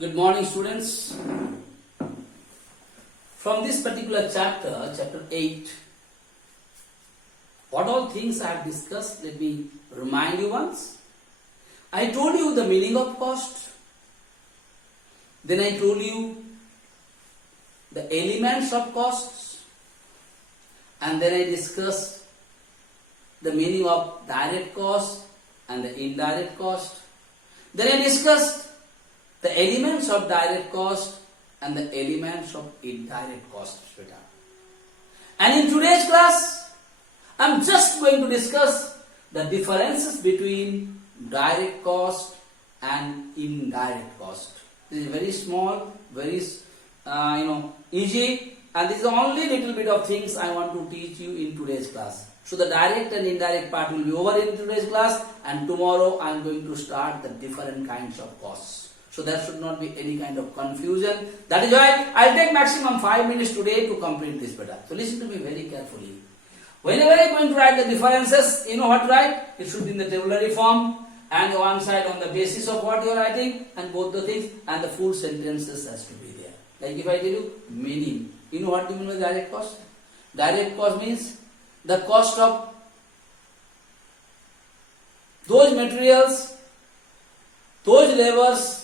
Good morning, students. From this particular chapter, chapter 8, what all things I have discussed, let me remind you once. I told you the meaning of cost. Then I told you the elements of costs. And then I discussed the meaning of direct cost and the indirect cost. Then I discussed the elements of direct cost and the elements of indirect cost. And in today's class, I am just going to discuss the differences between direct cost and indirect cost. This is very small, very easy, and this is only little bit of things I want to teach you in today's class. So the direct and indirect part will be over in today's class, and tomorrow I am going to start the different kinds of costs. So there should not be any kind of confusion. That is why I'll take maximum 5 minutes today to complete this better. So listen to me very carefully. Whenever I'm going to write the differences, you know what to write? It should be in the tabulary form, and one side on the basis of what you are writing, and both the things, and the full sentences has to be there. Like if I tell you meaning, you know what you mean by direct cost? Direct cost means the cost of those materials, those labors,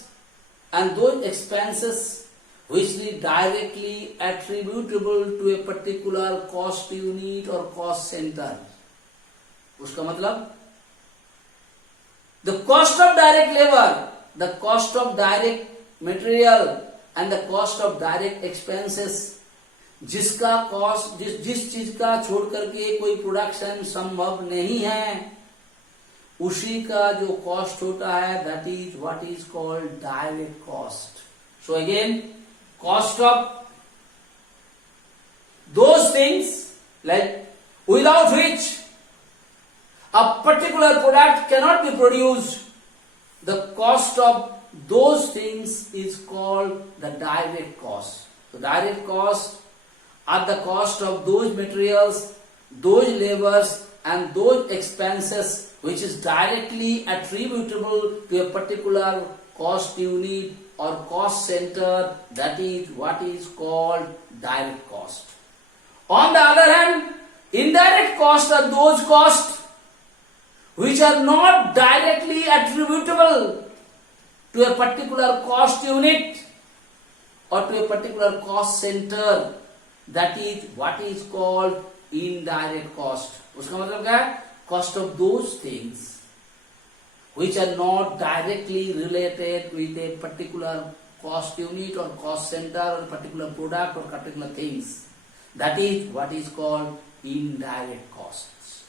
and those expenses which is directly attributable to a particular cost unit or cost center. उसका मतलब the cost of direct labor, the cost of direct material, and the cost of direct expenses, जिसका cost जिस चीज का छोड़ करके कोई production संभव नहीं है, उसी का जो कॉस्ट होता है, that is what is called direct cost. So again, cost of those things like without which a particular product cannot be produced, the cost of those things is called the direct cost. So direct cost are the cost of those materials, those labors, and those expenses which is directly attributable to a particular cost unit or cost center, that is what is called direct cost. On the other hand, indirect costs are those costs which are not directly attributable to a particular cost unit or to a particular cost center, that is what is called indirect cost. उसका मतलब क्या है? Cost of those things which are not directly related with a particular cost unit or cost center or a particular product or particular things, that is what is called indirect costs.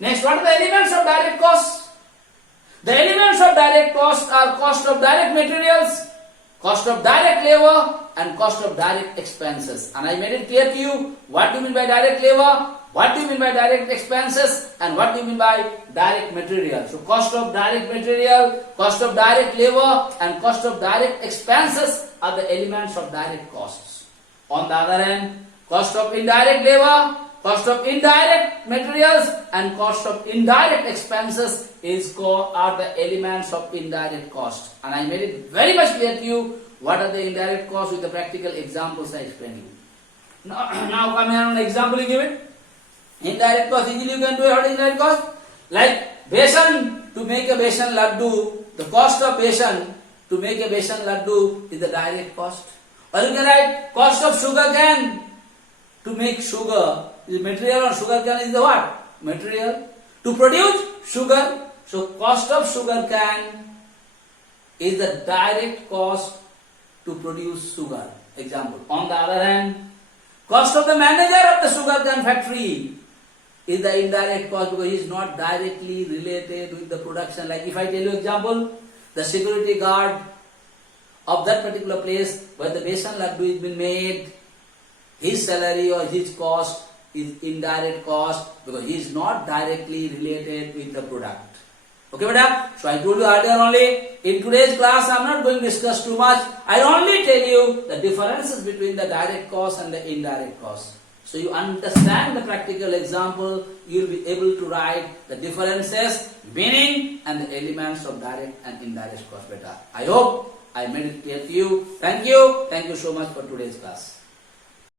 Next, what are the elements of direct costs? The elements of direct costs are cost of direct materials, cost of direct labor, and cost of direct expenses. And I made it clear to you what do you mean by direct labor, what do you mean by direct expenses, and what do you mean by direct material. So cost of direct material, cost of direct labor, and cost of direct expenses are the elements of direct costs. On the other hand, cost of indirect labor, cost of indirect materials, and cost of indirect expenses are the elements of indirect cost. And I made it very much clear to you what are the indirect costs with the practical examples I explained you. Now come here on an example you give it. Indirect cost, easily you can do it. What is indirect cost? Like besan, to make a besan laddu, the cost of besan to make a besan laddu is the direct cost. Or you can write cost of sugar cane to make sugar. The material on sugar cane is the what? Material. To produce sugar, so cost of sugar cane is the direct cost to produce sugar. Example. On the other hand, cost of the manager of the sugar cane factory is the indirect cost because he is not directly related with the production. Like if I tell you example, the security guard of that particular place where the besan laddu is been made, his salary or his cost is indirect cost because he is not directly related with the product. Okay, beta? So I told you earlier only, in today's class I am not going to discuss too much. I only tell you the differences between the direct cost and the indirect cost. So you understand the practical example, you will be able to write the differences, meaning, and the elements of direct and indirect cost beta. I hope I made it clear to you. Thank you. Thank you so much for today's class.